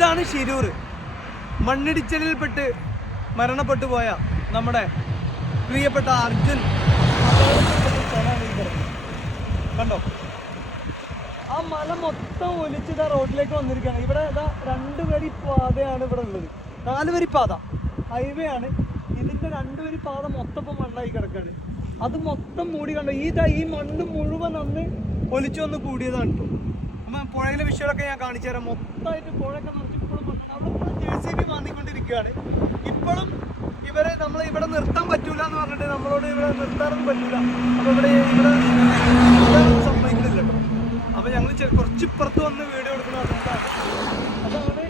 ഇതാണ് ശിരൂർ. മണ്ണിടിച്ചിലിൽപ്പെട്ട് മരണപ്പെട്ടു പോയ നമ്മുടെ പ്രിയപ്പെട്ട അർജുൻ സ്ഥലമാണ് ഈ കിടക്കുന്നത്. കണ്ടോ, ആ മല മൊത്തം ഒലിച്ചിതാ റോഡിലേക്ക് വന്നിരിക്കുകയാണ്. ഇവിടെ ഇതാ 2 വരി പാതയാണ് ഇവിടെ ഉള്ളത്. 4 വരി പാത ഹൈവേ ആണ്. ഇതിന്റെ 2 വരി പാത മൊത്തം ഇപ്പം മണ്ണായി കിടക്കാണ്. അത് മൊത്തം മൂടി. കണ്ടോ, ഈ മണ്ണ് മുഴുവൻ അന്ന് ഒലിച്ചു വന്ന് കൂടിയതാണ് കേട്ടോ. അപ്പം പുഴയിലെ വിഷയമൊക്കെ ഞാൻ കാണിച്ചു തരാം. മൊത്തമായിട്ട് പുഴയൊക്കെ നിറച്ച് ഇപ്പോഴും മണ്ണാണ്. അവിടെ JCB മാന്തിക്കൊണ്ടിരിക്കുകയാണ്. ഇപ്പോഴും നമ്മളെ ഇവിടെ നിർത്താൻ പറ്റൂല എന്ന് പറഞ്ഞിട്ട് നമ്മളോട് ഇവിടെ നിർത്താനൊന്നും പറ്റൂല. അപ്പോൾ ഇവിടെ സമ്മതിക്കുന്നില്ല കേട്ടോ. അപ്പോൾ ഞങ്ങൾ കുറച്ചിപ്പുറത്ത് വന്ന് വീഡിയോ എടുക്കുന്ന അതുകൊണ്ടാണ്. അതാണ്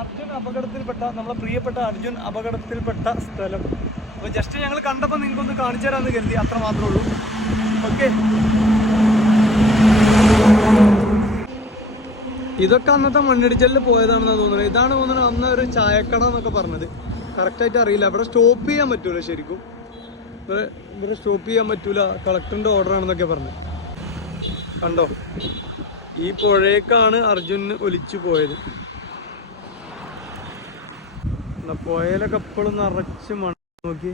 അർജുൻ അപകടത്തിൽപ്പെട്ട, നമ്മളെ പ്രിയപ്പെട്ട അർജുൻ അപകടത്തിൽപ്പെട്ട സ്ഥലം. അപ്പോൾ ജസ്റ്റ് ഞങ്ങൾ കണ്ടപ്പോൾ നിങ്ങൾക്കൊന്ന് കാണിച്ചു തരാമെന്ന് കരുതി, അത്ര മാത്രമേ ഉള്ളൂ. ഓക്കെ, ഇതൊക്കെ അന്നത്തെ മണ്ണിടിച്ചലിൽ പോയതാണെന്നാണ് തോന്നുന്നത്. ഇതാണ് തോന്നുന്നത് അന്ന് ഒരു ചായക്കട എന്നൊക്കെ പറഞ്ഞത്. കറക്റ്റായിട്ട് അറിയില്ല. ഇവിടെ സ്റ്റോപ്പ് ചെയ്യാൻ പറ്റൂല ശരിക്കും. ഇവിടെ സ്റ്റോപ്പ് ചെയ്യാൻ പറ്റൂല, കളക്ടറിൻ്റെ ഓർഡർ ആണെന്നൊക്കെ പറഞ്ഞു. കണ്ടോ, ഈ പുഴയേക്കാണ് അർജുന് ഒലിച്ചു പോയത്. പുഴയിലൊക്കെ എപ്പോഴും നിറച്ച് മണ്ണ്. നോക്കി,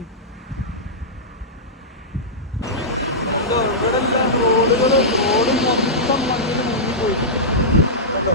ഇവിടെ എല്ലാം റോഡ് മൊത്തം മണ്ണിൽ മുങ്ങിപ്പോയി. കണ്ടോ.